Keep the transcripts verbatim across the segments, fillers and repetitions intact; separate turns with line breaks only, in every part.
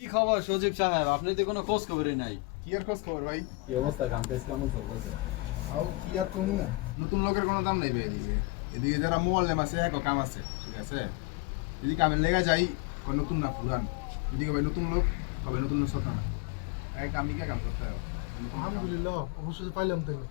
কি খবর সজীব সাহেব, আপনি তো কোনো খোঁজ খবরই নাই।
কি আর খোঁজ খবর ভাই?
কি অবস্থা, কাম কাজ কেমন চলতেছে?
আও কি আর কমু, নতুন লোকের কোনো দাম নাই ভাই। এদিকে এদিকে যারা মোয়াল্লেম আছে এক কাম আছে, ঠিক আছে। যদি কামের লেগে যাই কয় নতুন না পুরান, এদিকে ভাই নতুন লোক কবে নতুন লোক সত্য না এক আমি কে কাম করতে হবে।
আলহামদুলিল্লাহ, অবশ্যই পাইলাম তাইলে।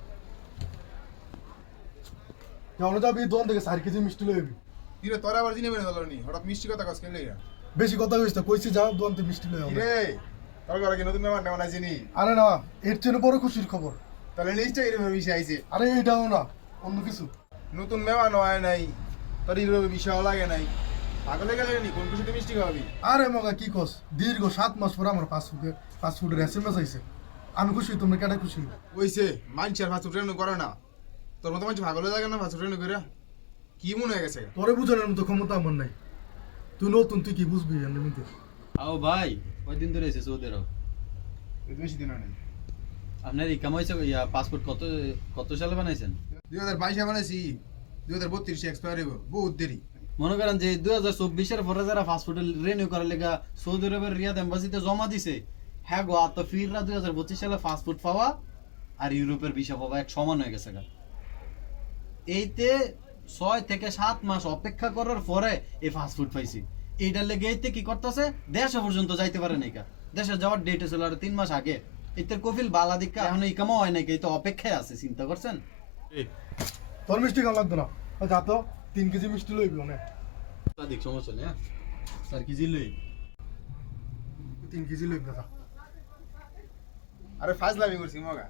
কেমন যাবি? দোকান থেকে চার কেজি মিষ্টি লই আবি।
কি রে তোরা আবার জিনে মেনে দল নি, হঠাৎ মিষ্টি কথা কাজ কেলে?
বেশি কথা কইছ না, কইছি যাও দোকান থেকে মিষ্টি লই
কি
আবি।
রে তোর ঘরে কি নতুন মেহমান নেওয়া নাই চিনি?
আরে না, এর চেয়ে বড় খুশির খবর।
তাহলে নিশ্চয়ই এরকম বিষয় আইছে।
আরে এইটাও না, অন্য কিছু।
নতুন মেহমান হয় নাই, তোর এরকম বিষয় লাগে নাই, পাগলে গেলে নি কোন খুশিতে মিষ্টি খাওয়াবি?
আরে মগা কি কস, দীর্ঘ সাত মাস পরে আমার পাসপোর্টে পাসপোর্টের এসএমএস আইছে। আমি খুশি, তোমরা কেটে খুশি?
ওইছে মানুষের ফাঁসু ট্রেন করে না, তোর মতো মানুষ পাগলে লাগে না ফাঁসু ট্রেন করে? কি মনে হয়ে গেছে?
তোরে বুঝানোর মতো ক্ষমতা আমার নাই। তুই নতুন, তুই কি বুঝবি এর মধ্যে?
আও ভাই, কয়দিন ধরে এসে সৌদি আরব?
এই বেশি দিন হয় নাই।
আপনার ইকাম হয়েছে, ইয়া পাসপোর্ট কত কত সালে বানাইছেন?
দুই হাজার বাইশে বানাইছি, দুই হাজার বত্রিশে এক্সপায়ার হইব, বহুত দেরি।
মনে করেন যে দুই হাজার চব্বিশের পরে যারা পাসপোর্ট রিনিউ করার লেগা সৌদি আরবের রিয়াদ এম্বাসিতে জমা দিছে, হ্যাঁ গো আর তো ফিররা দুই হাজার পঁচিশ সালে পাসপোর্ট পাওয়া আর ইউরোপের ভিসা পাওয়া এক সমান হয়ে গেছে গা। এইতে ছয় থেকে সাত মাস অপেক্ষা করার পরে এই পাসপোর্ট পাইছি। এইটার লেগে এইতে কি করতেছে, দেশে পর্যন্ত যাইতে পারে নাই কা। দেশে যাওয়ার ডেট ছিল আর তিন মাস আগে। এতে কফিল বালা দিকা এখন ইকামও হয় নাকি, এই তো অপেক্ষায় আছে, চিন্তা করছেন?
তোর মিষ্টি খাওয়া লাগতো না, যা তো তিন কেজি মিষ্টি লইবি অনেক।
দেখ সমস্যা নেই, হ্যাঁ স্যার কি জিলই
তিন কেজি লইবি দাদা।
আরে ফাজলামি করছি মগা।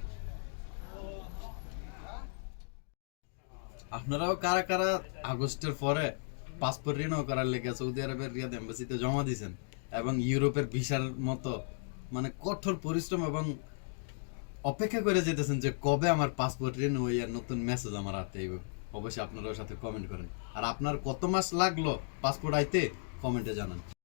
আপনারাও কারা কারা আগস্টের পরে পাসপোর্ট রিনিউ করার লেগে সৌদি আরবের রিয়াদ এম্বাসিতে জমা দিয়েছেন এবং ইউরোপের ভিসার মতো মানে কঠোর পরিশ্রম এবং অপেক্ষা করে যেতেছেন যে কবে আমার পাসপোর্ট রিনিউ হই আর নতুন মেসেজ আমার হাতে আইব? অবশ্যই আপনারা ওর সাথে কমেন্ট করেন। আর আপনার কত মাস লাগলো পাসপোর্ট আইতে কমেন্টে জানান।